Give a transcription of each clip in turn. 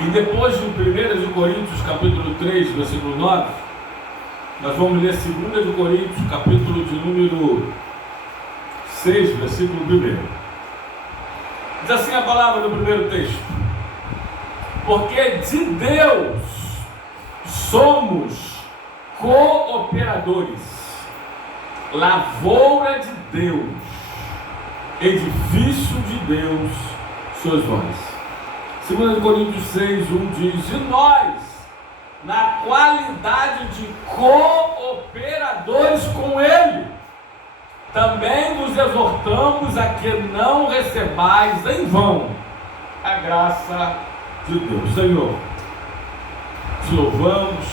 E depois de 1 de Coríntios, capítulo 3, versículo 9, nós vamos ler 2 de Coríntios, capítulo de número 6, versículo 1. Diz assim a palavra do primeiro texto: porque de Deus somos cooperadores, lavoura de Deus, edifício de Deus sois vós. 2 Coríntios 6, 1 diz: e nós, na qualidade de cooperadores com Ele, também vos exortamos a que não recebais em vão a graça de Deus. Senhor, te louvamos,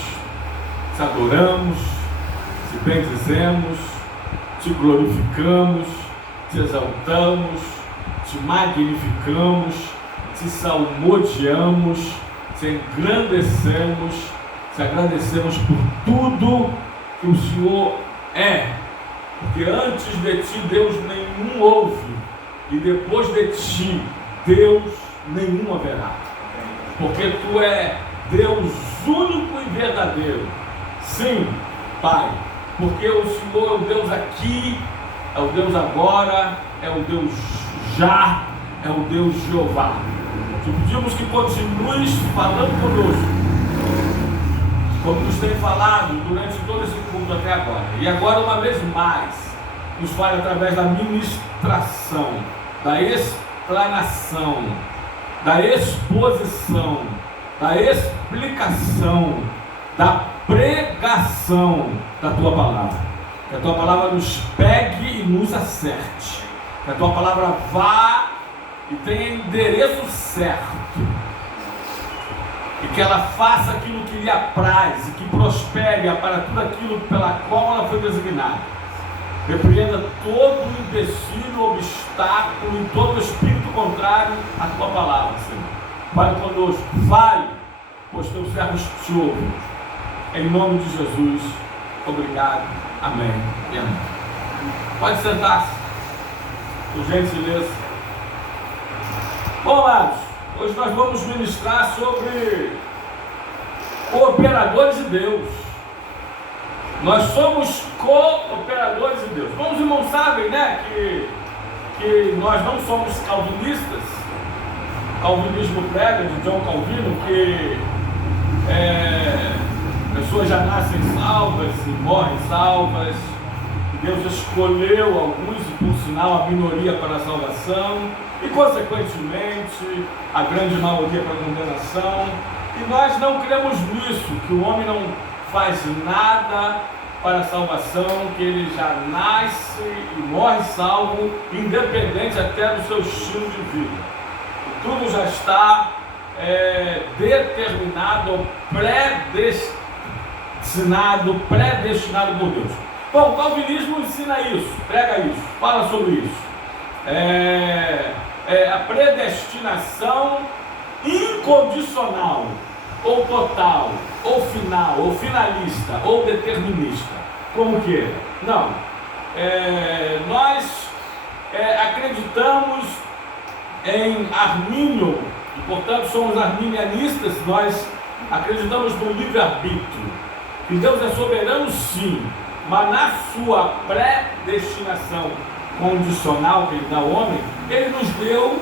te adoramos, te bendizemos, te glorificamos, te exaltamos, te magnificamos, te salmodiamos, te engrandecemos, te agradecemos por tudo que o Senhor é, porque antes de ti Deus nenhum houve, e depois de ti Deus nenhum haverá, porque tu é Deus único e verdadeiro. Sim, Pai, porque o Senhor é o Deus aqui, é o Deus agora, é o Deus já, é o Deus Jeová. Te pedimos que continues falando conosco, como nos tem falado durante todo esse culto até agora. E agora, uma vez mais, nos fale através da ministração, da explanação, da exposição, da explicação, da pregação da Tua Palavra. Que a Tua Palavra nos pegue e nos acerte. Que a Tua Palavra vá e tenha endereço certo, e que ela faça aquilo que lhe apraz, e que prospere para tudo aquilo pela qual ela foi designada. Repreenda todo o empecilho, obstáculo e todo o espírito contrário à Tua Palavra, Senhor. Fale conosco, fale, pois Teus servos te ouvem. Em nome de Jesus, obrigado, amém e amém. Pode sentar-se, por gentileza. Bom, amados, hoje nós vamos ministrar sobre cooperadores de Deus. Nós somos cooperadores de Deus. Como os irmãos sabem, né, que nós não somos calvinistas. Calvinismo prega de John Calvino que pessoas já nascem salvas e morrem salvas. Deus escolheu alguns e, por sinal, a minoria para a salvação e, consequentemente, a grande maioria para a condenação. E nós não cremos nisso, que o homem não faz nada para a salvação, que ele já nasce e morre salvo, independente até do seu estilo de vida. E tudo já está determinado, predestinado por Deus. Bom, o calvinismo ensina isso, prega isso, fala sobre isso. A predestinação incondicional, ou total, ou final, ou finalista, ou determinista. Como que? Não. Nós acreditamos em Armínio, e portanto somos arminianistas. Nós acreditamos no livre-arbítrio, que Deus é soberano, sim, mas na sua predestinação condicional que Ele dá ao homem, Ele nos deu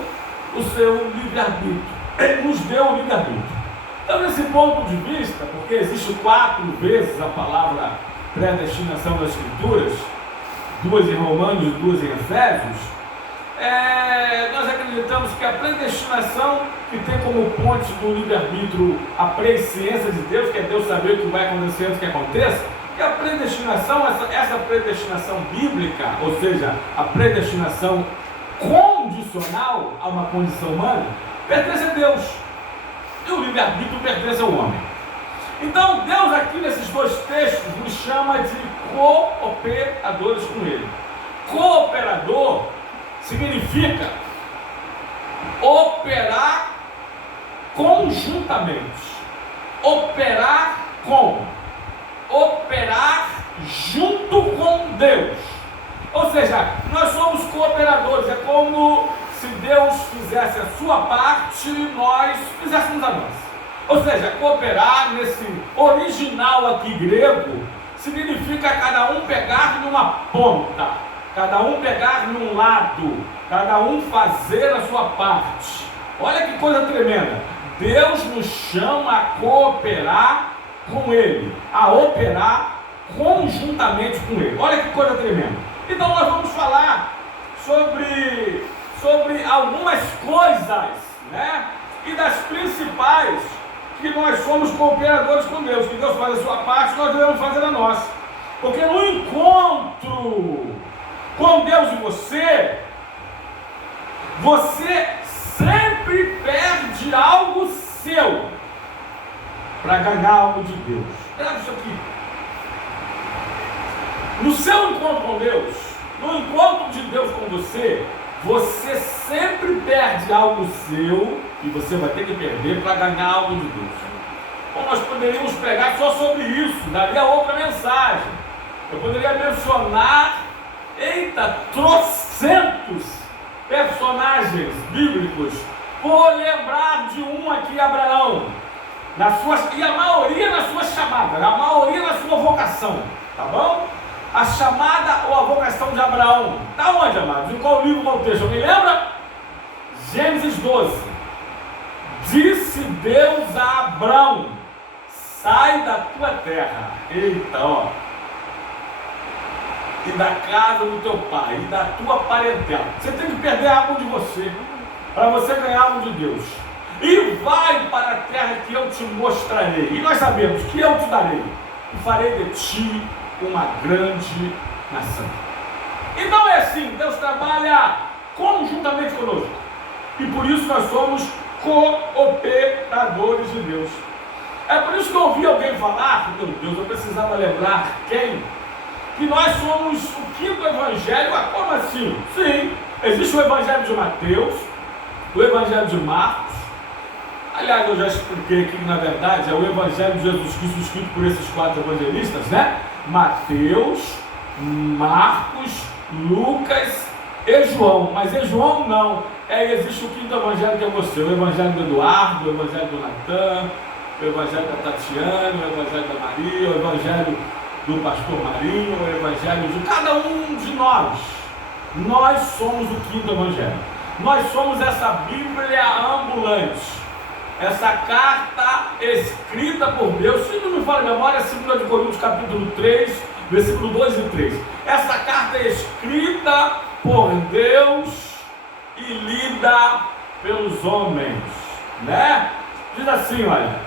o seu livre-arbítrio. Ele nos deu o livre-arbítrio. Então, nesse ponto de vista, porque existe 4 vezes a palavra predestinação nas Escrituras, 2 em Romanos e 2 em Efésios, nós acreditamos que a predestinação, que tem como ponte do livre-arbítrio a presciência de Deus, que é Deus saber o que vai acontecer antes que aconteça, que a predestinação, essa predestinação bíblica, ou seja, a predestinação condicional a uma condição humana, pertence a Deus, e o livre-arbítrio pertence ao homem. Então, Deus aqui nesses 2 textos nos chama de cooperadores com Ele. Cooperador significa operar conjuntamente, operar junto com Deus. Ou seja, nós somos cooperadores. É como se Deus fizesse a sua parte e nós fizéssemos a nossa. Ou seja, cooperar nesse original aqui grego significa cada um pegar numa ponta, cada um pegar num lado, cada um fazer a sua parte. Olha que coisa tremenda. Deus nos chama a cooperar com Ele, a operar conjuntamente com Ele. Olha que coisa tremenda. Então nós vamos falar sobre algumas coisas, né? E das principais, que nós somos cooperadores com Deus, que Deus faz a sua parte, nós devemos fazer a nossa. Porque no encontro com Deus e você sempre perde algo seu para ganhar algo de Deus. Grave isso aqui. No seu encontro com Deus, no encontro de Deus com você sempre perde algo seu e você vai ter que perder para ganhar algo de Deus. Bom, nós poderíamos pregar só sobre isso, daria outra mensagem. Eu poderia mencionar, trocentos personagens bíblicos. Vou lembrar de um aqui, Abraão, e a maioria na sua chamada, a maioria na sua vocação, tá bom? A chamada ou a vocação de Abraão, está onde, amados? Em qual livro, qual texto? Alguém lembra? Gênesis 12. Disse Deus a Abraão: sai da tua terra, e da casa do teu pai, e da tua parentela. Você tem que perder algo de você, para você ganhar algo de Deus. E vai para a terra que eu te mostrarei. E nós sabemos que eu te darei. E farei de ti uma grande nação. Então é assim, Deus trabalha conjuntamente conosco. E por isso nós somos cooperadores de Deus. É por isso que eu ouvi alguém falar, meu Deus, eu precisava lembrar quem, que nós somos o quinto evangelho. Como assim? Sim, existe o evangelho de Mateus, o evangelho de Marcos. Aliás, eu já expliquei aqui que na verdade é o evangelho de Jesus Cristo escrito por esses quatro evangelistas, né? Mateus, Marcos, Lucas e João. Mas em João não. Existe o quinto evangelho que é você, o evangelho do Eduardo, o evangelho do Natan, o evangelho da Tatiana, o evangelho da Maria, o evangelho do pastor Marinho, o evangelho de cada um de nós. Nós somos o quinto evangelho. Nós somos essa Bíblia ambulante, essa carta escrita por Deus. Se não me falha a memória, 2 de Coríntios capítulo 3, versículo 2 e 3. Essa carta é escrita por Deus e lida pelos homens, né? Diz assim, olha: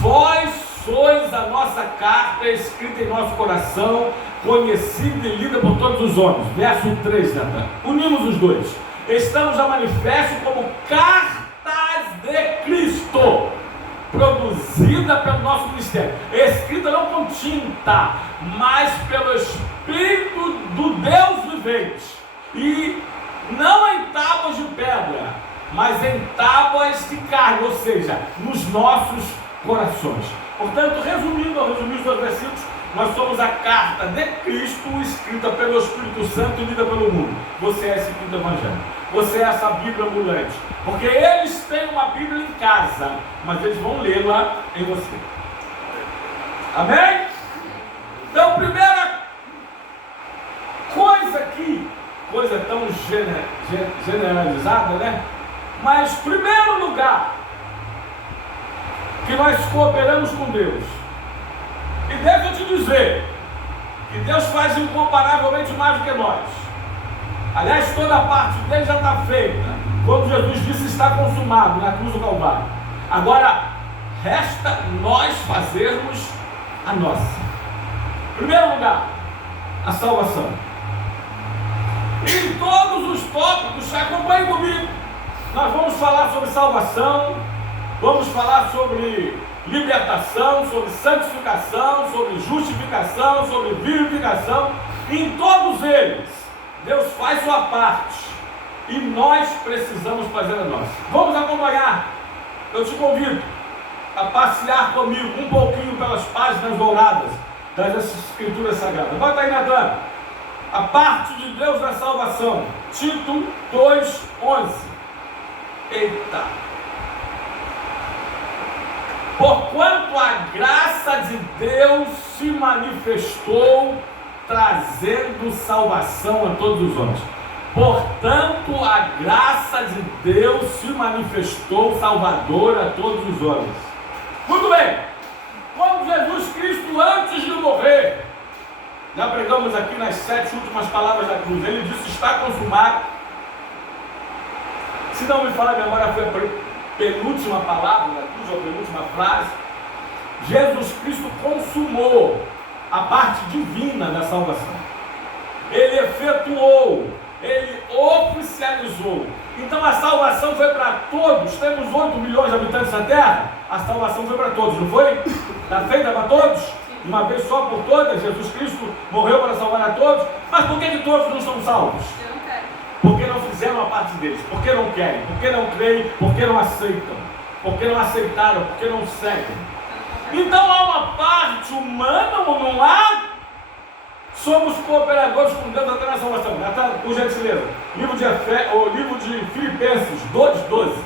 vós sois a nossa carta escrita em nosso coração, conhecida e lida por todos os homens. Verso 3, Natan. Unimos os dois. Estamos a manifesto como cartas de Cristo, produzida pelo nosso ministério, escrita não com tinta, mas pelo Espírito do Deus vivente, e não em tábuas de pedra, mas em tábuas de carne, ou seja, nos nossos corações. Portanto, resumindo os dois versículos, nós somos a carta de Cristo, escrita pelo Espírito Santo e lida pelo mundo. Você é esse quinto evangelho. Você é essa Bíblia ambulante. Porque eles têm uma Bíblia em casa, mas eles vão lê-la em você. Amém? Então, primeira coisa aqui, coisa tão generalizada, né? Mas, primeiro lugar, que nós cooperamos com Deus. E deixa eu te dizer, que Deus faz incomparavelmente mais do que nós. Aliás, toda a parte dele já está feita, quando Jesus disse está consumado na cruz do Calvário. Agora, resta nós fazermos a nossa. Em primeiro lugar, a salvação. Em todos os tópicos, acompanhe comigo. Nós vamos falar sobre salvação, vamos falar sobre libertação, sobre santificação, sobre justificação, sobre vivificação. Em todos eles, Deus faz sua parte e nós precisamos fazer a nossa. Vamos acompanhar. Eu te convido a passear comigo um pouquinho pelas páginas douradas das Escrituras Sagradas. Bota aí, Natan. A parte de Deus na salvação. Tito 2:11. Eita! Porquanto a graça de Deus se manifestou, trazendo salvação a todos os homens. Portanto, a graça de Deus se manifestou salvadora a todos os homens. Muito bem. Quando Jesus Cristo, antes de morrer, já pregamos aqui nas 7 últimas palavras da cruz, ele disse: está consumado. Se não me falha a memória, foi a penúltima palavra da cruz, ou a penúltima frase. Jesus Cristo consumou a parte divina da salvação. Ele efetuou, ele oficializou. Então a salvação foi para todos. Temos 8 milhões de habitantes na terra. A salvação foi para todos, não foi? Está feita para todos? De uma vez só por todas. Jesus Cristo morreu para salvar a todos. Mas por que todos não são salvos? Porque não fizeram a parte deles. Porque não querem, porque não creem, porque não aceitam, porque não aceitaram, porque não seguem. Então há uma parte humana ou não há? Somos cooperadores com Deus até na salvação. Por gentileza, livro de Filipenses 2,12.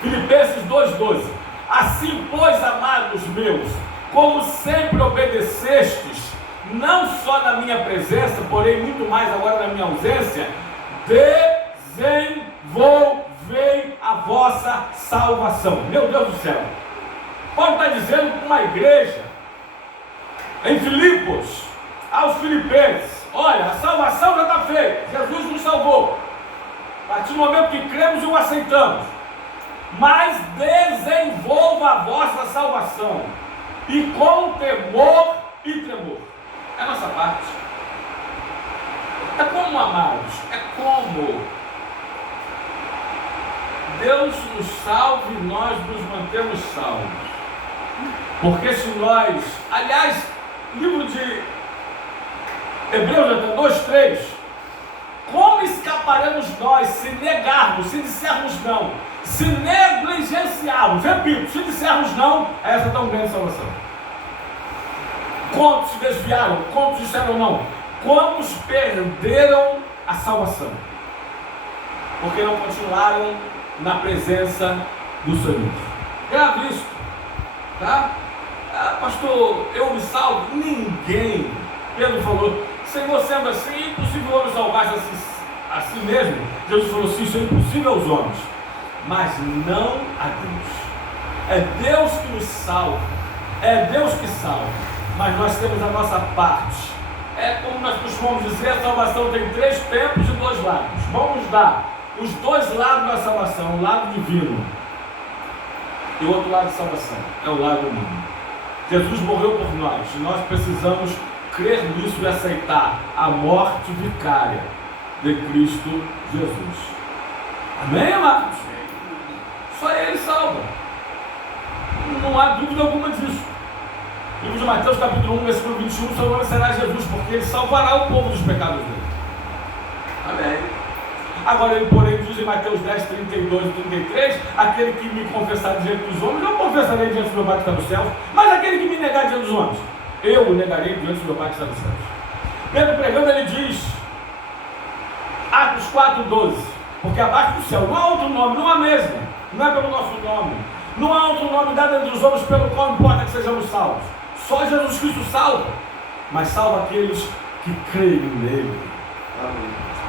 Filipenses 2,12. Assim, pois, amados meus, como sempre obedecestes, não só na minha presença, porém muito mais agora na minha ausência, desenvolvei a vossa salvação. Meu Deus do céu! Paulo está dizendo para uma igreja em Filipos, aos filipenses: olha, a salvação já está feita, Jesus nos salvou. A partir do momento que cremos e o aceitamos, mas desenvolva a vossa salvação, e com temor e tremor. É a nossa parte. É como, amados, é como Deus nos salve e nós nos mantemos salvos. Porque se nós, aliás, livro de Hebreus 2,3, como escaparemos nós se negarmos, se dissermos não, se negligenciarmos, repito, se dissermos não a essa tão grande salvação? Quantos se desviaram? Quantos disseram não? Quantos perderam a salvação? Porque não continuaram na presença do Senhor. Grave isso, tá? Pastor, eu me salvo? Ninguém. Pedro falou: Senhor, sendo assim, é impossível o homem salvar-se assim mesmo. Jesus falou: sim, isso é impossível aos homens, mas não a Deus. É Deus que nos salva, é Deus que salva, mas nós temos a nossa parte. É como nós costumamos dizer: a salvação tem 3 tempos e 2 lados. Vamos dar os 2 lados da salvação: o lado divino e o outro lado da salvação é o lado humano. Jesus morreu por nós e nós precisamos crer nisso e aceitar a morte vicária de Cristo Jesus. Amém, amados? Só Ele salva. Não há dúvida alguma disso. Livro de Mateus, capítulo 1, versículo 21, seu nome será Jesus, porque Ele salvará o povo dos pecados dele. Amém? Agora Ele, porém, diz em Mateus 10, 32 e 33, aquele que me confessar diante dos homens, eu confessarei diante do meu Pai que está nos céus, mas aquele que me negar diante dos homens, eu o negarei diante do meu Pai que está nos céus. Pedro pregando, ele diz, Atos 4, 12, porque abaixo do céu não há outro nome, não há mesmo, não é pelo nosso nome, não há outro nome dado entre os homens pelo qual importa que sejamos salvos. Só Jesus Cristo salva, mas salva aqueles que creem nele,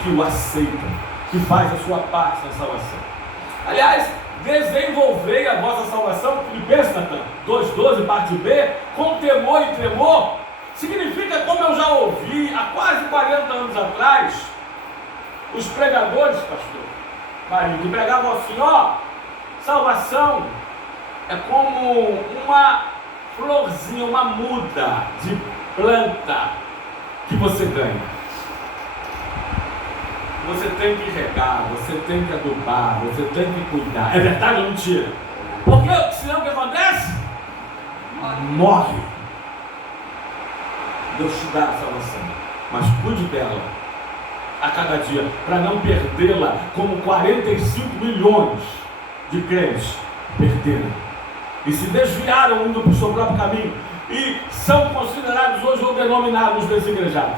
que o aceitam, que faz a sua parte na salvação. Aliás, desenvolvei a vossa salvação, Filipenses 2,12, parte B, com temor e tremor, significa, como eu já ouvi há quase 40 anos atrás, os pregadores, pastor Marinho, que pregavam assim: ó, salvação é como uma florzinha, uma muda de planta que você ganha. Você tem que regar, você tem que adubar, você tem que cuidar. É verdade ou mentira? Porque senão o que acontece? Morre. Deus te dá a salvação, mas cuide dela a cada dia, para não perdê-la, como 45 milhões de crentes perderam e se desviaram indo para o seu próprio caminho e são considerados hoje ou denominados desigrejados.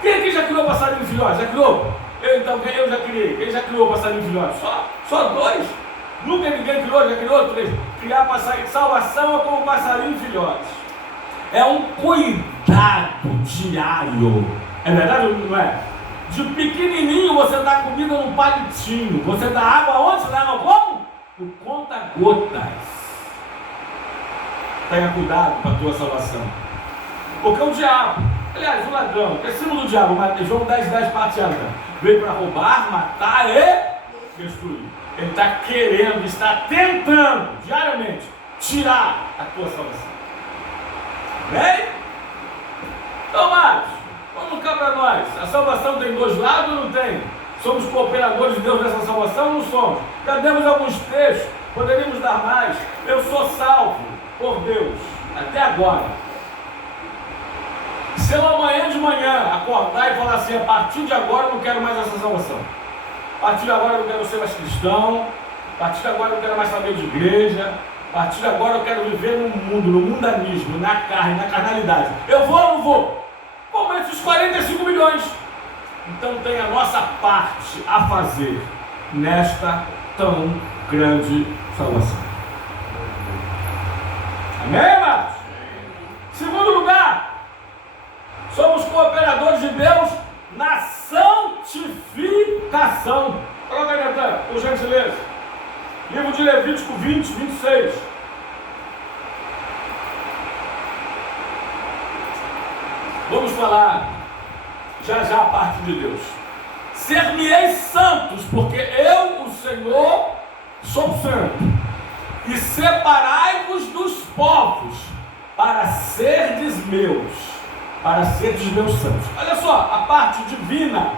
Quem aqui já criou passarinho filhote? Já criou? Então, eu já criei. Quem já criou passarinho filhote? Só 2? Nunca ninguém criou, já criou 3. criar passarinho. Salvação é como passarinho filhote. É um cuidado diário. É verdade ou não é? De pequenininho você dá comida no palitinho. Você dá água onde? Você dá água como? No conta-gotas. Tenha cuidado com a tua salvação. Porque o diabo, aliás, o ladrão, que é símbolo do diabo, mas João 10:10 parte A, veio para roubar, matar e destruir. Ele está querendo, está tentando, diariamente, tirar a tua salvação. Bem? Então, mas, vamos cá para nós. A salvação tem dois lados ou não tem? Somos cooperadores de Deus nessa salvação ou não somos? Já demos alguns trechos, poderíamos dar mais. Eu sou salvo por Deus, até agora. Se eu amanhã de manhã acordar e falar assim, a partir de agora eu não quero mais essa salvação. A partir de agora eu não quero ser mais cristão. A partir de agora eu não quero mais saber de igreja. A partir de agora eu quero viver no mundo, no mundanismo, na carne, na carnalidade. Eu vou ou não vou? Como esses 45 milhões. Então tem a nossa parte a fazer nesta tão grande salvação. Amém, amados? Segundo lugar, somos cooperadores de Deus na santificação. Coloca aí, Natan, por gentileza. Livro de Levítico 20:26. Vamos falar já a parte de Deus. Ser-me-eis santos, porque eu, o Senhor, sou santo. E separai-vos dos povos, para serdes meus. Para serdes meus santos. Olha só, a parte divina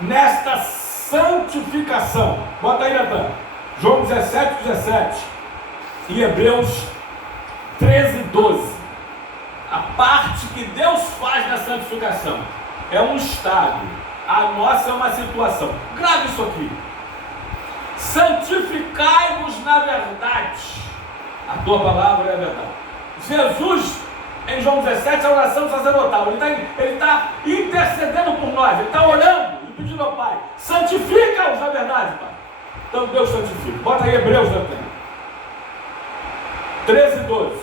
nesta santificação. Bota aí, Natan. João 17:17 e Hebreus 13:12. A parte que Deus faz na santificação é um estado, a nossa é uma situação. Grave isso aqui. Santificai-vos na verdade. A tua palavra é a verdade. Jesus, em João 17, a oração sacerdotal, ele está intercedendo por nós, ele está orando e pedindo ao Pai, santifica-os na verdade, Pai. Então Deus santifica. Bota aí Hebreus também. 13:12.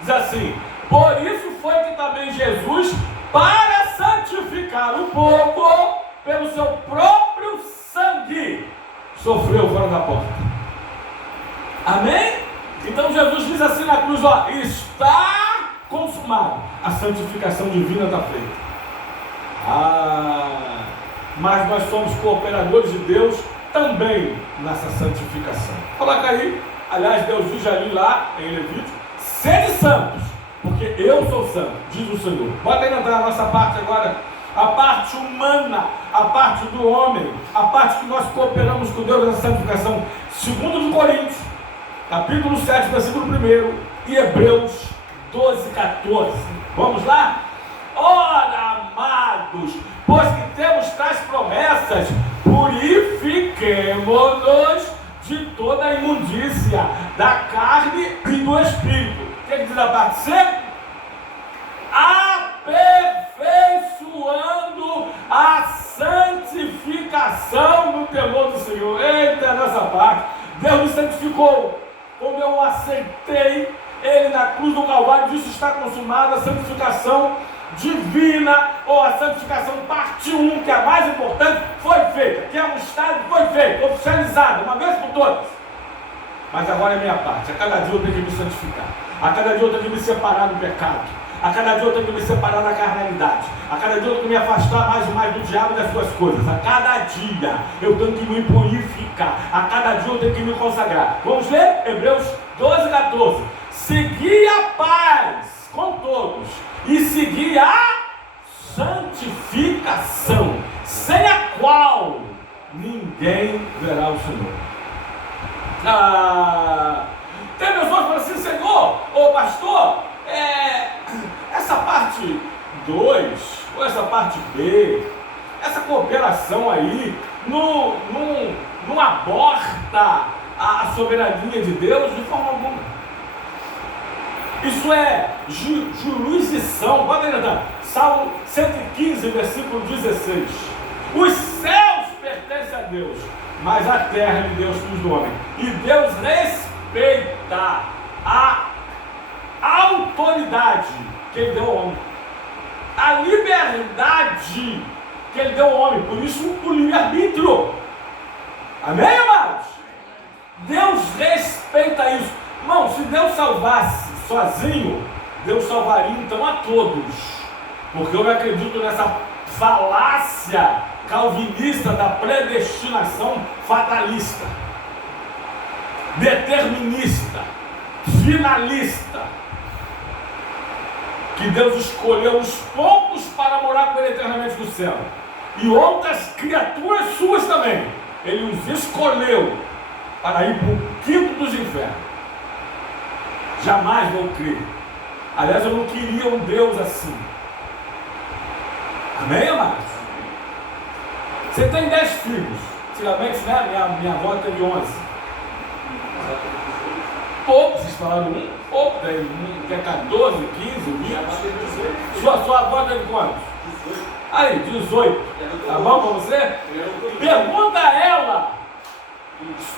Diz assim: por isso foi que também Jesus, para santificar o povo, pelo seu próprio sangue, sofreu fora da porta. Amém? Então Jesus diz assim na cruz, ó, está consumado. A santificação divina está feita. Mas nós somos cooperadores de Deus também nessa santificação. Coloca aí, aliás, Deus diz ali lá em Levítico, sede santos, porque eu sou santo, diz o Senhor. Bota aí na nossa parte agora, a parte humana, a parte do homem, a parte que nós cooperamos com Deus nessa santificação. 2 de Coríntios, capítulo 7, versículo 1 e Hebreus 12:14. Vamos lá? Ora, amados, pois que temos tais promessas, purifiquemo-nos de toda a imundícia da carne e do espírito. O que diz a parte C? Aperfeiçoando a santificação no temor do Senhor. Eita, é a nossa parte. Deus me santificou. Como eu aceitei Ele na cruz do Calvário, disse está consumada a santificação divina, ou a santificação parte 1, que é a mais importante, foi feita, que é um estado, foi feito, oficializado, uma vez por todas. Mas agora é minha parte. A cada dia eu tenho que me santificar, a cada dia eu tenho que me separar do pecado, a cada dia eu tenho que me separar da carnalidade, a cada dia eu tenho que me afastar mais e mais do diabo e das suas coisas. A cada dia eu tenho que me purificar, a cada dia eu tenho que me consagrar. Vamos ler? Hebreus 12:14. Segui a paz com todos e segui a santificação, sem a qual ninguém verá o Senhor. Tem pessoas que falam assim, Senhor, ô pastor, essa parte 2, ou essa parte B, essa cooperação aí, não aborta a soberania de Deus de forma alguma. Isso é jurisdição. Pode entrar. Salmo 115, versículo 16. Os céus pertencem a Deus, mas a terra é de Deus, filhos do homem. E Deus respeita respeitar a autoridade que ele deu ao homem, a liberdade que ele deu ao homem, por isso o livre-arbítrio. Amém, amados? Deus respeita isso. Irmão, se Deus salvasse sozinho, Deus salvaria então a todos, porque eu não acredito nessa falácia calvinista da predestinação fatalista, determinista, finalista, que Deus escolheu os poucos para morar com ele eternamente no céu, e outras criaturas suas também, ele os escolheu para ir para o quinto dos infernos. Jamais vou crer. Aliás, eu não queria um Deus assim. Amém, amados? Você tem 10 filhos. Antigamente, né? Minha avó teve 11. Poucos, vocês falaram um, pouco, daí um que é 14, 15, 20. Sua avó teve quantos? 18. Aí, 18. Tá bom pra você? Pergunta a ela,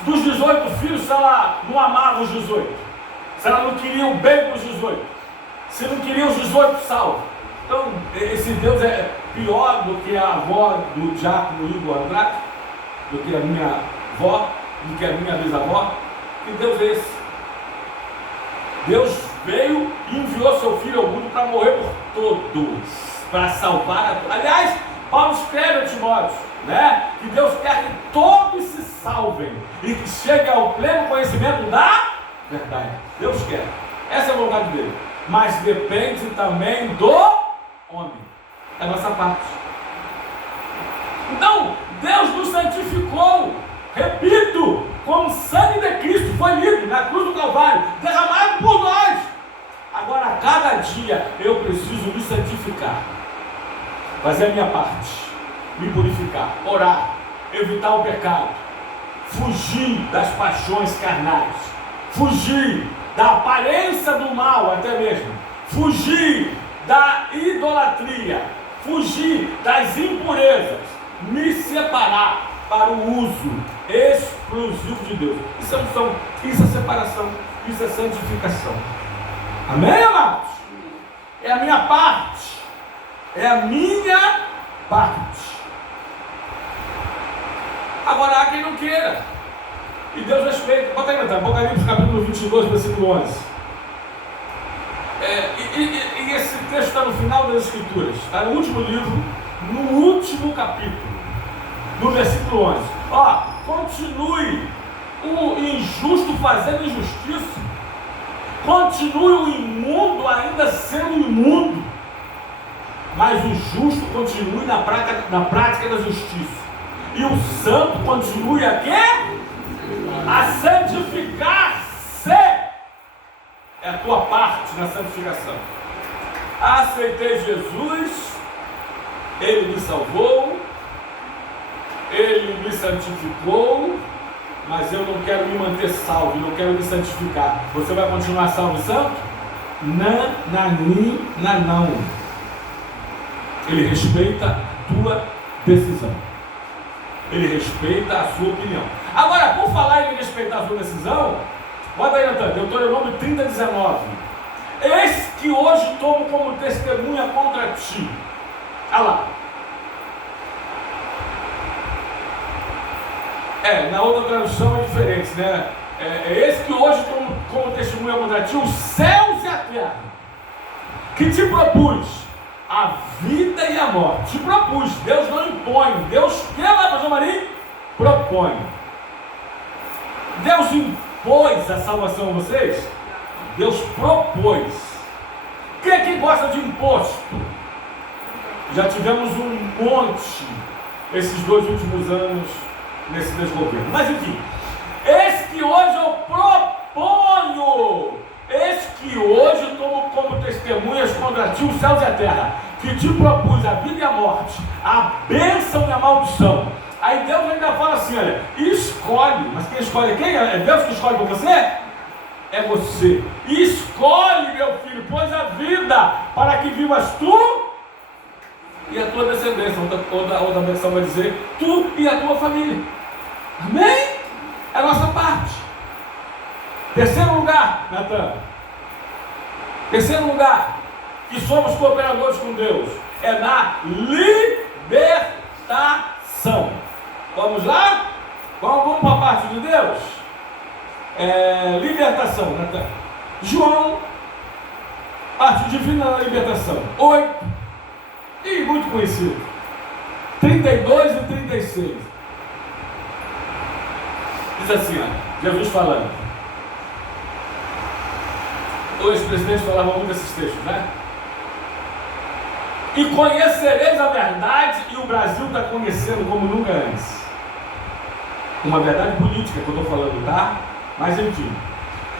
dos 18 filhos, se ela não amava os 18. Se ela não queria o bem dos 18. Se não queria os 18 salvos. Então, esse Deus é pior do que a avó do diácono Igor Andrade, do que a minha avó, do que a minha bisavó. Que Deus é esse? Deus veio e enviou seu Filho ao mundo para morrer por todos, para salvar a todos. Aliás, Paulo escreve a Timóteo, né? Que Deus quer que todos se salvem e que cheguem ao pleno conhecimento da verdade. Deus quer. Essa é a vontade dele. Mas depende também do homem. É a nossa parte. Então, Deus nos santificou. Repito, como o sangue de Cristo foi lido na cruz do Calvário, derramado por nós. Agora, a cada dia, eu preciso me santificar. Fazer a minha parte. Me purificar. Orar. Evitar o pecado. Fugir das paixões carnais. Fugir da aparência do mal, até mesmo. Fugir da idolatria. Fugir das impurezas. Me separar para o uso exclusivo de Deus. Isso é unção, isso é separação, isso é santificação. Amém, amados? É a minha parte. É a minha parte. Agora há quem não queira. E Deus respeita. Bota aí, Apocalipse capítulo 22, versículo 11. E esse texto está no final das Escrituras. Está no último livro, no último capítulo. No versículo 11. Ó, continue o injusto fazendo injustiça. Continue o imundo ainda sendo imundo. Mas o justo continue na prática da justiça. E o santo continue a quê? A santificar-se. É a tua parte na santificação. Aceitei Jesus, Ele me salvou, Ele me santificou, mas eu não quero me manter salvo, não quero me santificar. Você vai continuar salvo e santo? Não. Ele respeita a tua decisão. Ele respeita a sua opinião. Agora, por falar em respeitar a sua decisão, bota aí, Natan, Deuteronômio 30:19. Eis que hoje tomo como testemunha contra ti. Olha lá. Na outra tradução é diferente, né? Esse que hoje tomo como testemunha contra ti os céus e a terra, que te propus a vida e a morte. Te propus. Deus não impõe. Deus quer lá, pastor Marinho? Propõe. Deus impôs a salvação a vocês? Deus propôs. Quem é que gosta de imposto? Já tivemos um monte esses 2 últimos anos nesse desgoverno. Mas enfim, eis que hoje eu proponho, eis que hoje tomo como testemunhas contra ti os céus e a terra, que te propus a vida e a morte, a bênção e a maldição. Aí Deus ainda fala assim, olha, escolhe. Mas quem escolhe? Quem é? É Deus que escolhe por você? É você. Escolhe, meu filho, pois a vida para que vivas tu e a tua descendência. Outra versão vai dizer tu e a tua família. Amém? É a nossa parte. Terceiro lugar, Natan. Terceiro lugar, que somos cooperadores com Deus, é na libertação. Vamos lá? Vamos para a parte de Deus? Libertação, Natan. João, parte divina da libertação. 8. E muito conhecido. 32 e 36. Diz assim, ó, Jesus falando. Os presidentes falavam muito desses textos, né? E conhecereis a verdade, e o Brasil está conhecendo como nunca antes. Uma verdade política que eu estou falando, tá? Mas enfim.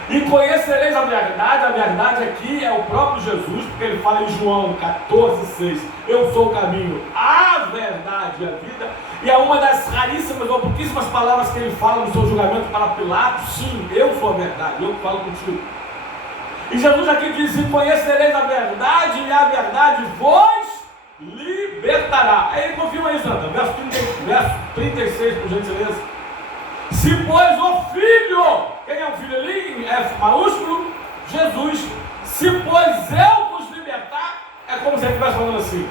E conhecereis a verdade aqui é o próprio Jesus, porque ele fala em João 14,6, eu sou o caminho, a verdade e a vida, e é uma das raríssimas ou pouquíssimas palavras que ele fala no seu julgamento para Pilatos, sim, eu sou a verdade, eu falo contigo. E Jesus aqui diz, e conhecereis a verdade, e a verdade vos libertará. Aí ele confirma isso, Natan, verso 36, por gentileza. Se pois o Filho, quem é o Filho ali, em F maiúsculo, Jesus, se pois eu vos libertar, é como se ele estivesse falando assim,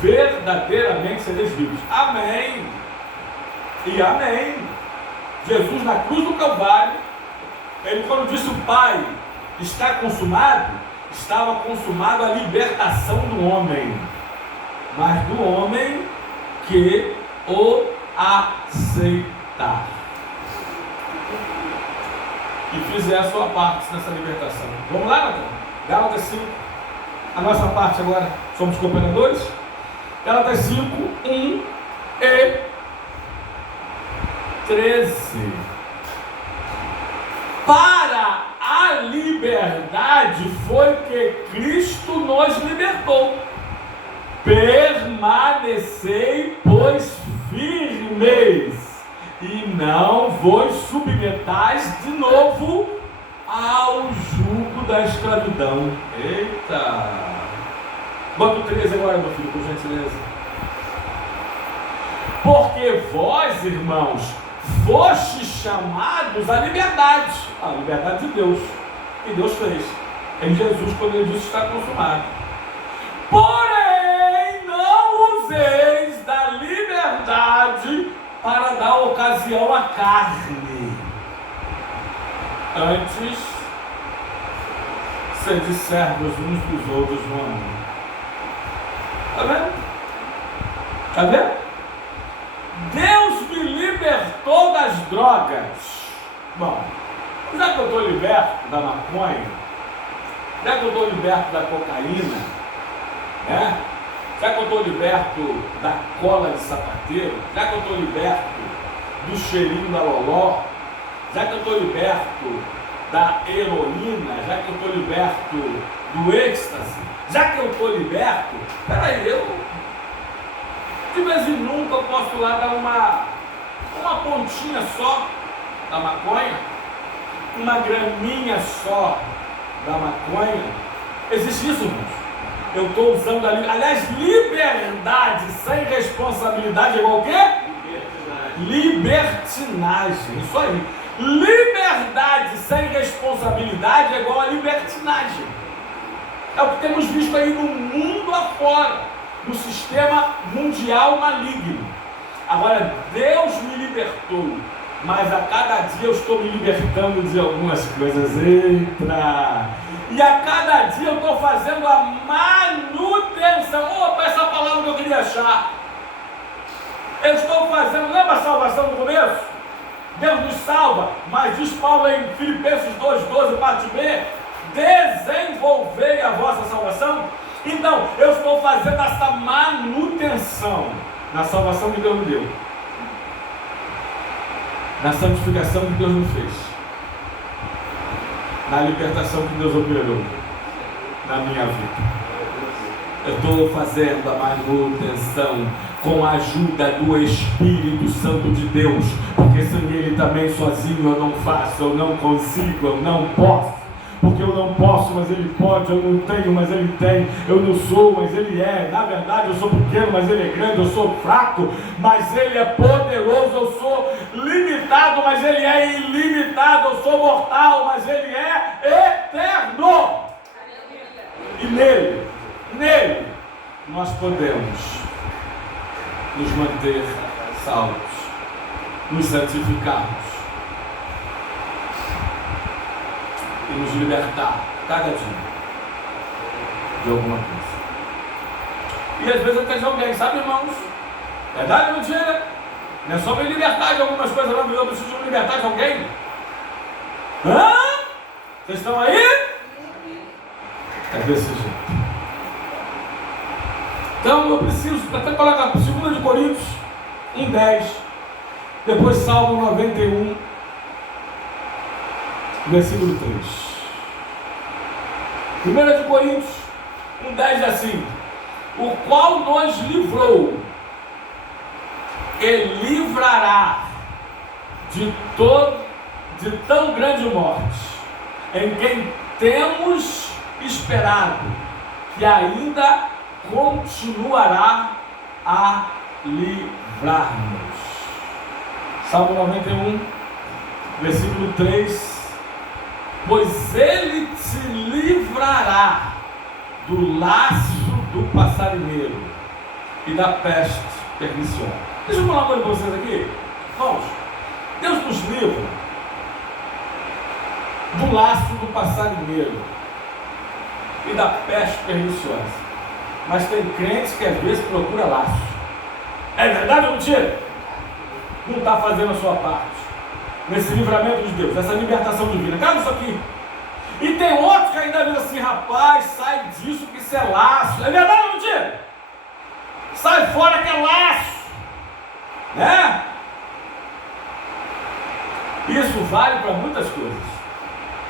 verdadeiramente sereis vivos. Amém. E amém. Jesus na cruz do Calvário, ele quando disse o Pai, está consumado, estava consumado a libertação do homem, mas do homem que o aceitar e fizer a sua parte nessa libertação. Vamos lá, Natan? Gálatas 5, a nossa parte agora, somos cooperadores. Gálatas 5, 1 e 13. Para a liberdade foi que Cristo nos libertou. Permanecei, pois, firmes, e não vos submetais de novo ao jugo da escravidão. Eita! Bota o 13 agora, meu filho, por gentileza. Porque vós, irmãos, fostes chamados à liberdade. A liberdade de Deus. Que Deus fez em Jesus quando ele disse está consumado. Porém, não useis da liberdade para dar ocasião à carne. Antes, sede servos uns dos outros no amor. Está vendo? Está vendo? Deus me libertou das drogas. Bom, já que eu estou liberto da maconha, já que eu estou liberto da cocaína, né? Já que eu estou liberto da cola de sapateiro, já que eu estou liberto do cheirinho da loló, já que eu estou liberto da heroína, já que eu estou liberto do êxtase, já que eu estou liberto, peraí, eu de vez em nunca eu posso lá dar uma pontinha só da maconha, uma graminha só da maconha. Existe isso, irmãos? Eu estou usando ali. Aliás, liberdade sem responsabilidade é igual o quê? Libertinagem. Isso aí. Liberdade sem responsabilidade é igual a libertinagem. É o que temos visto aí no mundo afora, no sistema mundial maligno. Agora, Deus me libertou, mas a cada dia eu estou me libertando de algumas coisas. Eita! E a cada dia eu estou fazendo a manutenção. Opa, essa palavra que eu queria achar. Eu estou fazendo, lembra a salvação do começo? Deus nos salva, mas diz Paulo em Filipenses 2,12, parte B, desenvolvei a vossa salvação. Então, eu estou fazendo essa manutenção na salvação que Deus me deu, na santificação que Deus me fez, na libertação que Deus operou na minha vida. Eu estou fazendo a manutenção com a ajuda do Espírito Santo de Deus, porque sem Ele também sozinho eu não faço, eu não consigo, eu não posso. porque eu não posso, mas Ele pode, eu não tenho, mas Ele tem, eu não sou, mas Ele é, na verdade eu sou pequeno, mas Ele é grande, eu sou fraco, mas Ele é poderoso, eu sou limitado, mas Ele é ilimitado, eu sou mortal, mas Ele é eterno. E nele, nós podemos nos manter salvos, nos santificarmos e nos libertar cada dia de alguma coisa. E às vezes até de alguém, sabe, irmãos? Verdade ou mentira? Não é só me libertar de algumas coisas, não, eu preciso me libertar de alguém. Hã? Vocês estão aí? É desse jeito. Então eu preciso, até colocar 2 Coríntios 1:10, depois Salmo 91, versículo 3. 1 Coríntios 1:10 diz assim: o qual nos livrou e livrará de tão grande morte, em quem temos esperado, que ainda continuará a livrar-nos. Salmo 91, versículo 3: pois Ele te livrará do laço do passarinheiro e da peste perniciosa. Deixa eu falar uma coisa para vocês aqui, irmãos. Deus nos livra do laço do passarinheiro e da peste perniciosa. Mas tem crentes que às vezes procura laço. É verdade ou mentira? Não está fazendo a sua parte nesse livramento de Deus, essa libertação divina. Cara, isso aqui. E tem outros que ainda dizem assim: rapaz, sai disso que isso é laço. É verdade ou mentira? Sai fora que é laço, né? Isso vale para muitas coisas.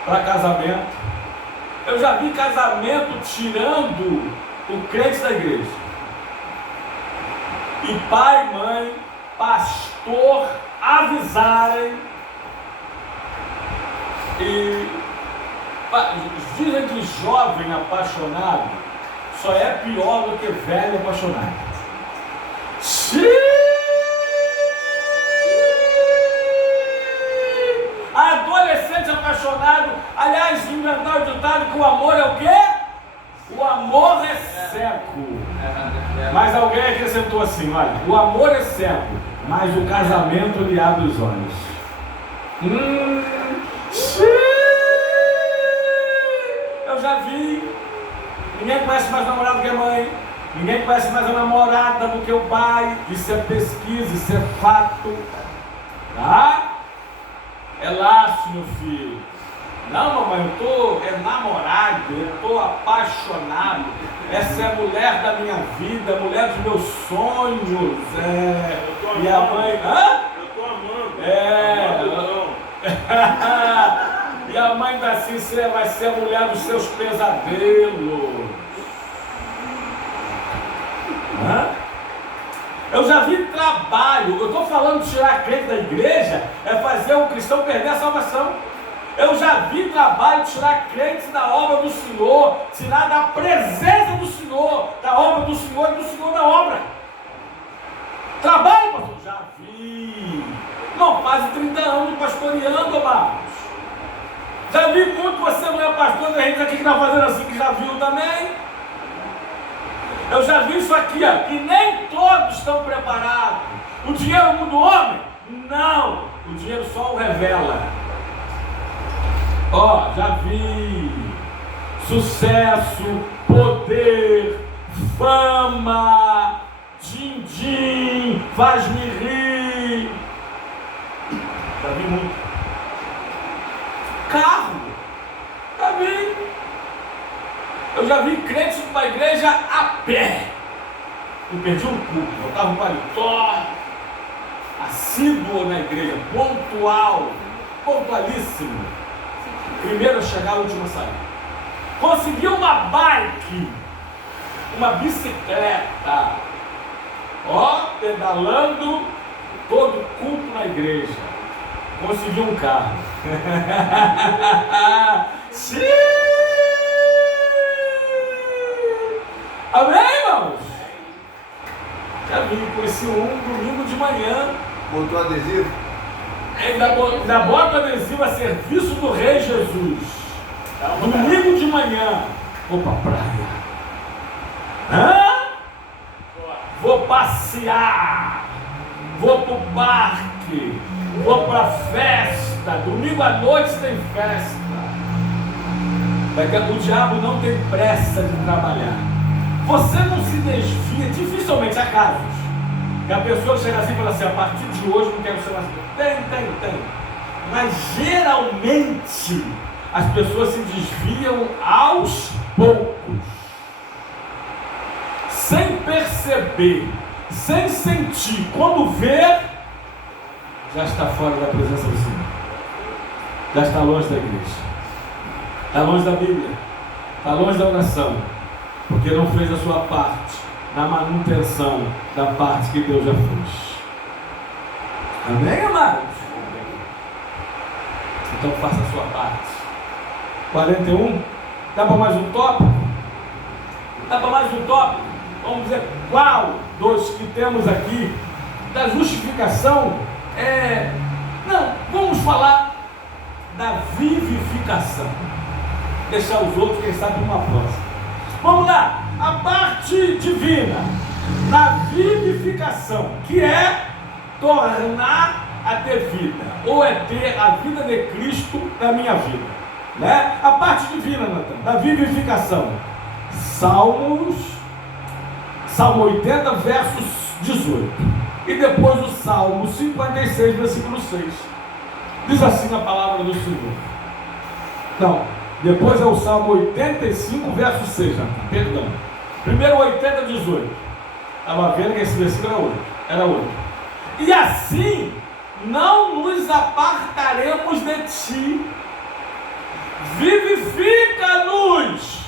Para casamento. Eu já vi casamento tirando o crente da igreja. E pai, mãe, pastor avisarem. E dizem que jovem apaixonado só é pior do que velho apaixonado. Adolescente apaixonado, aliás, inventar o ditado que o amor é o quê? O amor é cego. Mas alguém acrescentou assim: olha, o amor é cego, mas o casamento lhe abre os olhos. Eu já vi. Ninguém conhece mais namorado que a mãe. Ninguém conhece mais a namorada do que o pai. Isso é pesquisa, isso é fato. Tá? É laço, meu filho. Não, mamãe, eu estou namorado, eu estou apaixonado. Essa é a mulher da minha vida, a mulher dos meus sonhos. E a mãe, eu estou amando. E a mãe está assim: você vai ser a mulher dos seus pesadelos. Eu já vi trabalho. Eu estou falando de tirar crente da igreja, é fazer o cristão perder a salvação. Eu já vi trabalho de tirar crentes da obra do Senhor, tirar da presença do Senhor, da obra do Senhor e do Senhor da obra. Trabalho, pastor? Já vi. Não, quase 30 anos pastoreando, amados. Já vi muito, você não é pastor, tem gente aqui que está fazendo assim, que já viu também. Eu já vi isso aqui, ó, que nem todos estão preparados. O dinheiro muda o homem? Não, o dinheiro só o revela. Já vi sucesso, poder, fama, din-din, faz-me rir. Já vi muito. Carro, já vi. Eu já vi crentes para a igreja a pé. Eu perdi um culto, botava um paletó, assíduo na igreja, pontual, pontualíssimo. Primeiro a chegar, o último a sair. Consegui uma bike, uma bicicleta, pedalando todo culto na igreja. Consegui um carro. Sim! Botou adesivo? Ainda bota adesivo a serviço do Rei Jesus. Domingo de manhã, vou pra praia. Vou passear. Vou pro parque. Vou pra festa. Domingo à noite tem festa. O diabo não tem pressa de trabalhar. Você não se desvia, dificilmente há casos que a pessoa chega assim e fala assim: a partir de hoje não quero ser mais. Tem. Mas geralmente as pessoas se desviam aos poucos, sem perceber, sem sentir. Quando vê, já está fora da presença do Senhor, já está longe da igreja, está longe da Bíblia, está longe da oração, porque não fez a sua parte na manutenção da parte que Deus já fez. Amém, amados? Então faça a sua parte. 41. Dá para mais um tópico? Vamos dizer qual dos que temos aqui da justificação não, vamos falar da vivificação. Deixar os outros, quem sabe, uma próxima. Vamos lá, a parte divina na vivificação, que é tornar a ter vida, ou é ter a vida de Cristo na minha vida, né? A parte divina, Natan, da vivificação. Salmo 80, versos 18. E depois o Salmo 56, versículo 6. Diz assim a palavra do Senhor. Não, depois é o Salmo 85, verso 6, perdão. Primeiro 80, 18. Estava vendo que esse versículo era 8. E assim não nos apartaremos de ti. Vivifica-nos.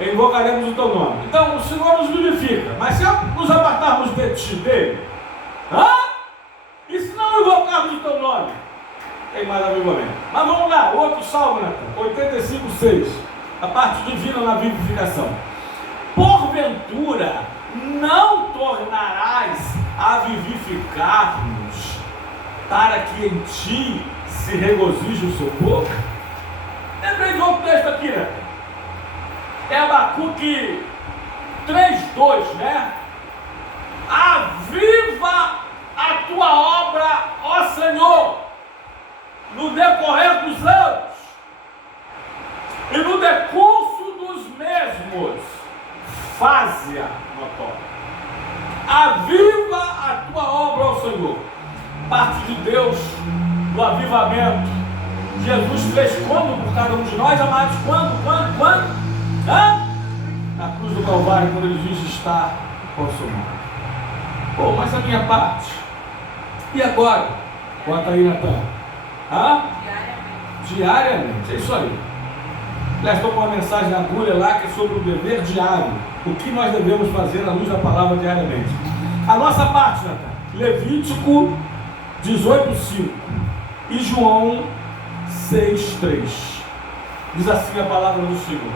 Invocaremos o teu nome. Então o Senhor nos vivifica. Mas se nos apartarmos de ti, dele, e se não invocarmos o teu nome? Tem mais avivamento. Mas vamos lá, outro salmo, Natan, 85, 6. A parte divina na vivificação. Porventura não tornarás a vivificar-nos, para que em ti se regozije o seu povo? Lembrei de outro texto aqui, né? É Abacuque 3:2, né? Aviva a tua obra, ó Senhor, no decorrer dos anos, e no decurso dos mesmos, faze-a notória. Aviva a tua obra, ó Senhor. Parte de Deus, do avivamento. Jesus fez quando por cada um de nós, amados? Quando? Na cruz do Calvário, quando ele diz: está consumado. Pô, mas a minha parte. E agora? Bota aí, Natan. Diariamente. É isso aí. Aliás, estou com uma mensagem na agulha lá que é sobre o dever diário. O que nós devemos fazer à luz da palavra diariamente. A nossa parte, Natan. Levítico 18:5 e João 6:3. Diz assim a palavra do Senhor: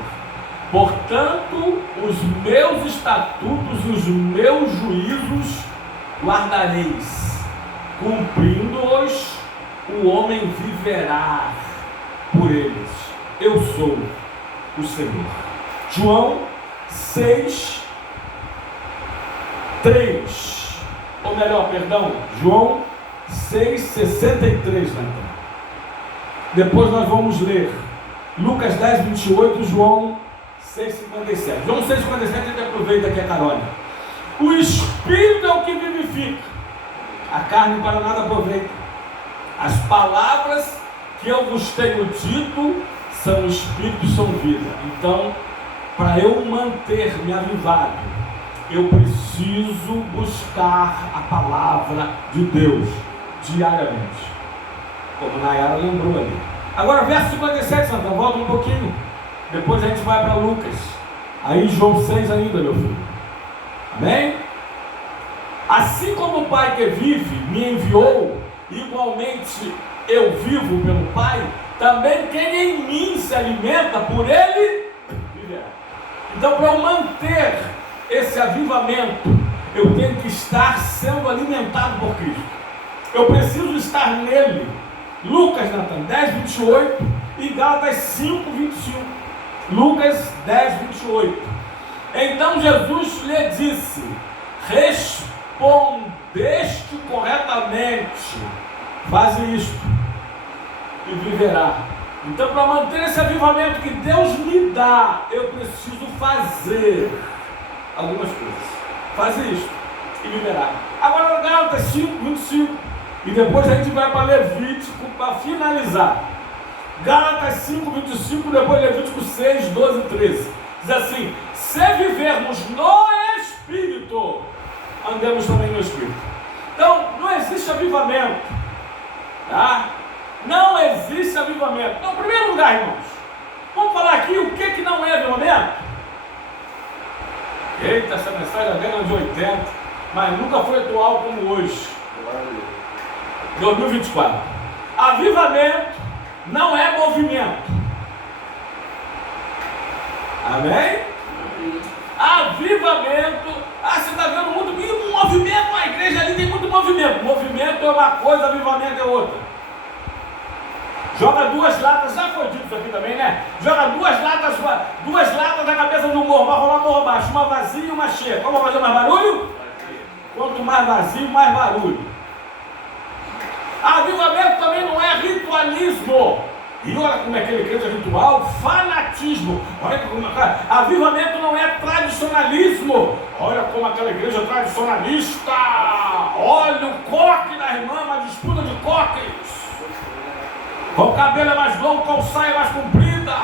portanto, os meus estatutos e os meus juízos guardareis, cumprindo-os, o homem viverá por eles. Eu sou o Senhor. João 6:3. Ou melhor, perdão, João 6:63, né? Depois nós vamos ler Lucas 10:28, João 6:57. João 6:57, a gente aproveita aqui a carona. O Espírito é o que vivifica, a carne para nada aproveita. As palavras que eu vos tenho dito são Espírito e são vida. Então, para eu manter-me avivado, eu preciso buscar a palavra de Deus diariamente, como Nayara lembrou ali. Agora, verso 57, Santana, volta um pouquinho. Depois a gente vai para Lucas. Aí João 6 ainda, meu filho. Amém? Assim como o Pai que vive me enviou, igualmente eu vivo pelo Pai, também quem em mim se alimenta, por ele viverá. Então, para eu manter esse avivamento, eu tenho que estar sendo alimentado por Cristo. Eu preciso estar nele. Lucas, Natan, 10, 28 e Gálatas 5, 25. Lucas 10, 28. Então Jesus lhe disse: respondeste corretamente, faz isto e viverá. Então, para manter esse avivamento que Deus me dá, eu preciso fazer algumas coisas. Faz isto e viverá. Agora, Gálatas 5, 25. E depois a gente vai para Levítico para finalizar. Gálatas 5, 25, depois Levítico 6, 12 e 13. Diz assim: se vivermos no Espírito, andemos também no Espírito. Então, não existe avivamento, tá? Não existe avivamento. Então, em primeiro lugar, irmãos, vamos falar aqui o que não é avivamento? Eita, essa mensagem é década de 80, mas nunca foi atual como hoje. 2024. Avivamento não é movimento. Amém? Avivamento. Você está vendo muito movimento na igreja ali, tem muito movimento. Movimento é uma coisa, avivamento é outra. Joga 2 latas, já foi dito isso aqui também, né? Joga 2 latas na cabeça do morro, vai rolar morro baixo, uma vazia e uma cheia. Qual vai fazer mais barulho? Quanto mais vazio, mais barulho. Avivamento também não é ritualismo. E olha como é que ele crente ritual, fanatismo. Olha como avivamento não é tradicionalismo. Olha como aquela igreja tradicionalista. Olha o coque da irmã, uma disputa de coques. Qual cabelo é mais longo, qual saia é mais comprida.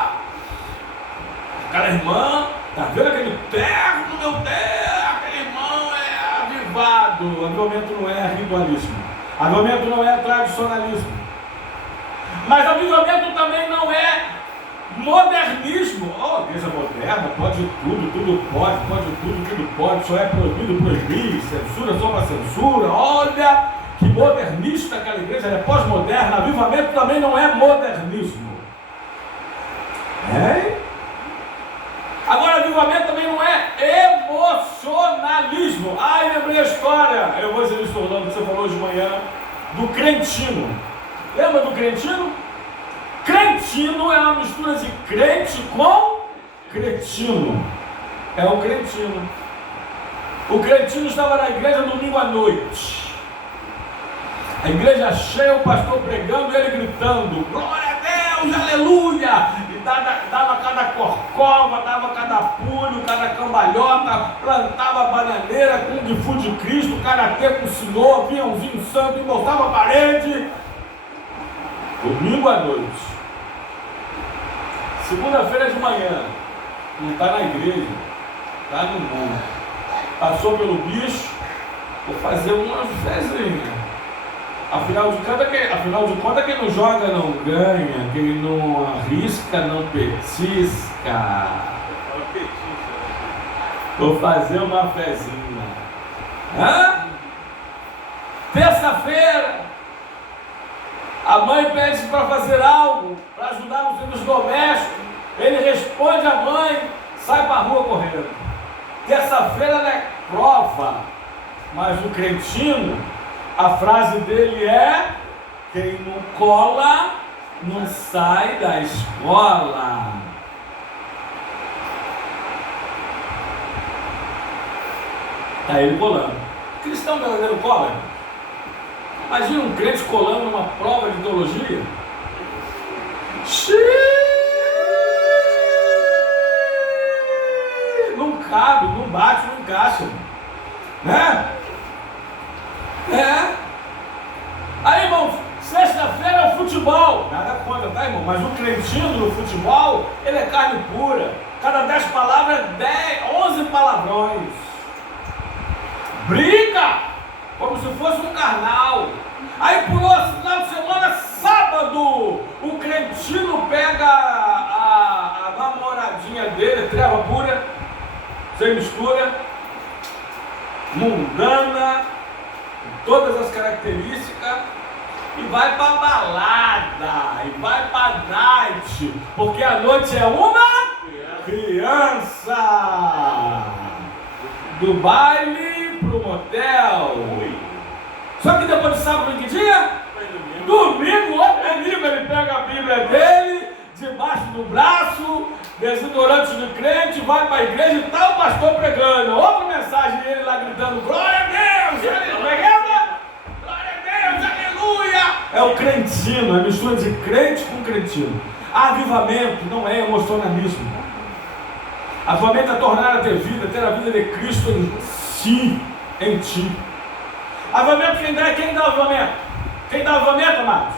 Aquela irmã, tá vendo aquele terno, meu Deus, aquele irmão é avivado. Avivamento não é ritualismo. Avivamento não é tradicionalismo. Mas avivamento também não é modernismo. Igreja moderna, pode tudo pode tudo pode, só é proibido proibir, censura só para censura. Olha que modernista aquela igreja, é pós-moderna. Avivamento também não é modernismo. Agora, avivamento também não é emocionalismo. Eu lembrei a história, eu vou dizer isso, Orlando, que você falou hoje de manhã, do crentino. Lembra do crentino? Crentino é uma mistura de crente com cretino. É o crentino. O crentino estava na igreja domingo à noite. A igreja cheia, o pastor pregando e ele gritando: glória a Deus, aleluia! E dava cada corcova, dava cada punho, cada cambalhota, plantava bananeira, Kung Fu de Cristo, karatê com o Senhor, aviãozinho santo, e botava a parede. Domingo à noite. Segunda-feira de manhã, não está na igreja, está no mundo. Passou pelo bicho, vou fazer uma fezinha. Afinal de contas, quem não joga não ganha, quem não arrisca não petisca. Vou fazer uma fezinha. Terça-feira, a mãe pede para fazer algo, para ajudar nos serviços domésticos. Ele responde à mãe, sai para a rua correndo. Terça-feira é prova, mas o cretino, a frase dele é: quem não cola, não sai da escola. Está ele colando. Cristão verdadeiro cola? Imagina um crente colando numa prova de teologia. Não cabe, não bate, não encaixa. Né? Aí, irmão, sexta-feira é o futebol. Nada contra, tá, irmão? Mas o cretino no futebol, ele é carne pura. Cada 10 palavras, 11 palavrões. Briga como se fosse um carnal. Aí pulou final de semana, sábado, o cretino pega a namoradinha dele, treva pura, sem mistura, mundana, todas as características, e vai para balada, e vai para night, porque a noite é uma criança. Do baile pro motel. Só que depois de sábado, em que dia? Domingo, outro domingo, ele pega a Bíblia dele, debaixo do braço, desodorante de crente, vai para a igreja e está o pastor pregando. Outra mensagem, ele lá gritando, glória a Deus, glória a Deus, aleluia. É o crentino, é a mistura de crente com cretino. Avivamento não é emocionalismo. Avivamento é tornar a ter a vida de Cristo em si, em ti. Avivamento quem dá o avivamento? Quem dá o avivamento, amados?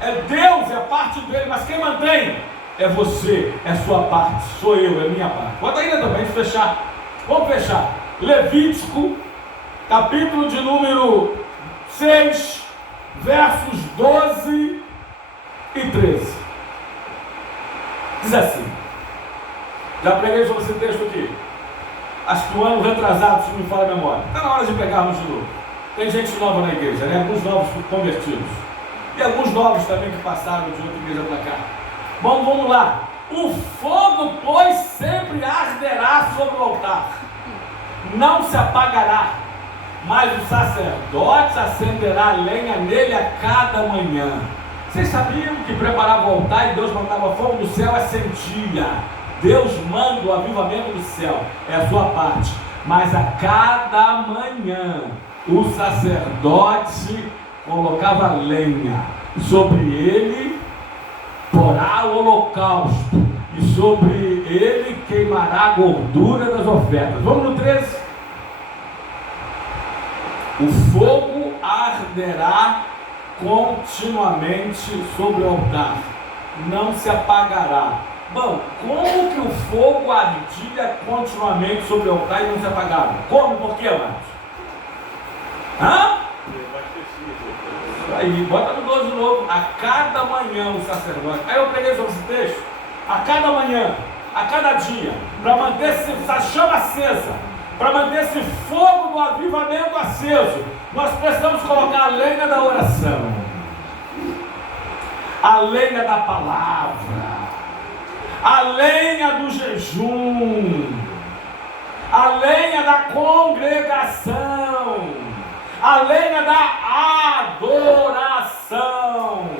É Deus, é parte dele, mas quem mantém? É você, é sua parte, sou eu, é minha parte. Bota ainda também, vamos fechar. Vamos fechar. Levítico, capítulo de número 6, versos 12 e 13. Diz assim. Já preguei sobre esse texto aqui. Acho que um ano retrasado, se não me falha a memória. Está na hora de pegarmos de novo. Tem gente nova na igreja, né? Alguns novos convertidos. E alguns novos também que passaram de outra igreja para cá. Bom, vamos lá. O fogo, pois, sempre arderá sobre o altar. Não se apagará. Mas o sacerdote acenderá a lenha nele a cada manhã. Vocês sabiam que preparava o altar e Deus mandava fogo do céu? Acendia. Deus manda o avivamento do céu. É a sua parte. Mas a cada manhã o sacerdote colocava lenha, sobre ele porá o holocausto, e sobre ele queimará a gordura das ofertas. Vamos no 13. O fogo arderá continuamente sobre o altar, não se apagará. Bom, como que o fogo ardia continuamente sobre o altar e não se apagava? Como? Por quê, amados? Aí, bota no 12 de novo. A cada manhã o sacerdote. Aí eu preguei sobre esse texto. A cada manhã, a cada dia, para manter essa chama acesa, para manter esse fogo do avivamento aceso, nós precisamos colocar a lenha da oração, a lenha da palavra, a lenha do jejum, a lenha da congregação, a lenha da adoração,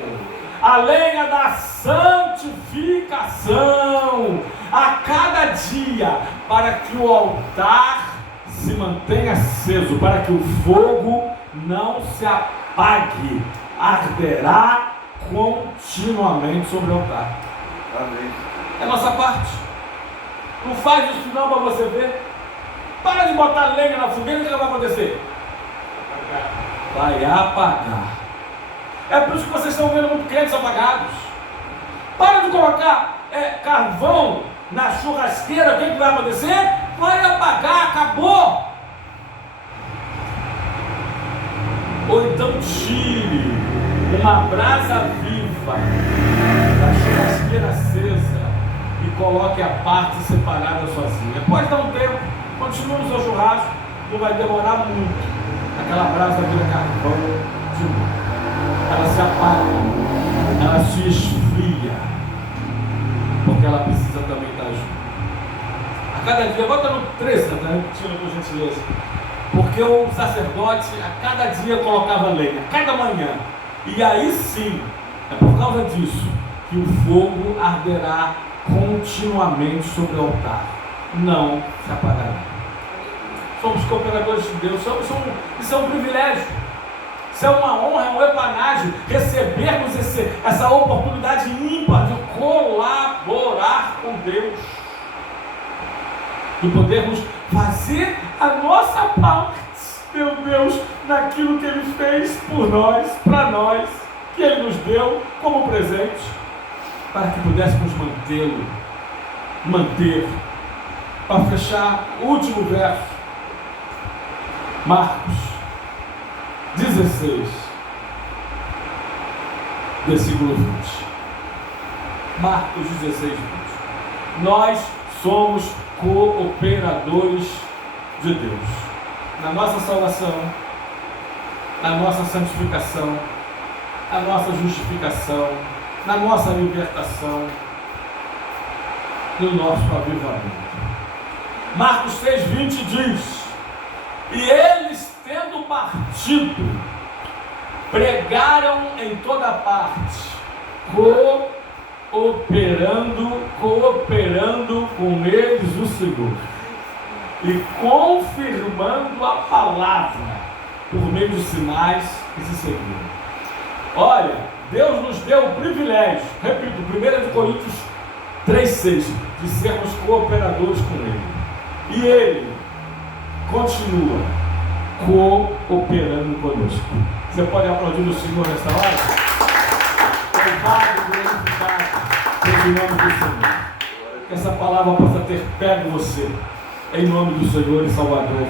a lenha da santificação, a cada dia, para que o altar se mantenha aceso, para que o fogo não se apague, arderá continuamente sobre o altar. Amém. É a nossa parte. Não faz isso não para você ver. Para de botar lenha na fogueira, o que vai acontecer? Vai apagar. É por isso que vocês estão vendo muitos crentes apagados. Para de colocar carvão na churrasqueira, o que vai acontecer? Vai apagar, acabou. Ou então tire uma brasa viva da churrasqueira acesa e coloque a parte separada sozinha. Pode dar um tempo, continue no seu churrasco, não vai demorar muito. Aquela brasa vira carvão de novo. Ela se apaga, ela se esfria, porque ela precisa também estar junto. A cada dia, bota no 13, tá repetindo por gentileza. Porque o sacerdote a cada dia colocava lenha, a cada manhã. E aí sim, é por causa disso que o fogo arderá continuamente sobre o altar, não se apagará. Somos cooperadores de Deus, isso é um privilégio, isso é uma honra, é um epanágio, recebermos essa oportunidade ímpar de colaborar com Deus, de podermos fazer a nossa parte, meu Deus, naquilo que Ele fez por nós, para nós, que Ele nos deu como presente, para que pudéssemos manter, para fechar o último verso, Marcos 16, versículo 20. Marcos 16, 20. Nós somos cooperadores de Deus na nossa salvação, na nossa santificação, na nossa justificação, na nossa libertação, no nosso avivamento. Marcos 6, 20 diz: e eles, tendo partido, pregaram em toda parte, cooperando com eles o Senhor e confirmando a palavra por meio de sinais que se seguiram. Olha, Deus nos deu o privilégio, repito, 1 Coríntios 3,6, de sermos cooperadores com Ele. E Ele continua cooperando conosco. Você pode aplaudir o Senhor nesta hora? Louvado, glorificado seja o nome do Senhor. Que essa palavra possa ter pé em você, em nome do Senhor e Salvador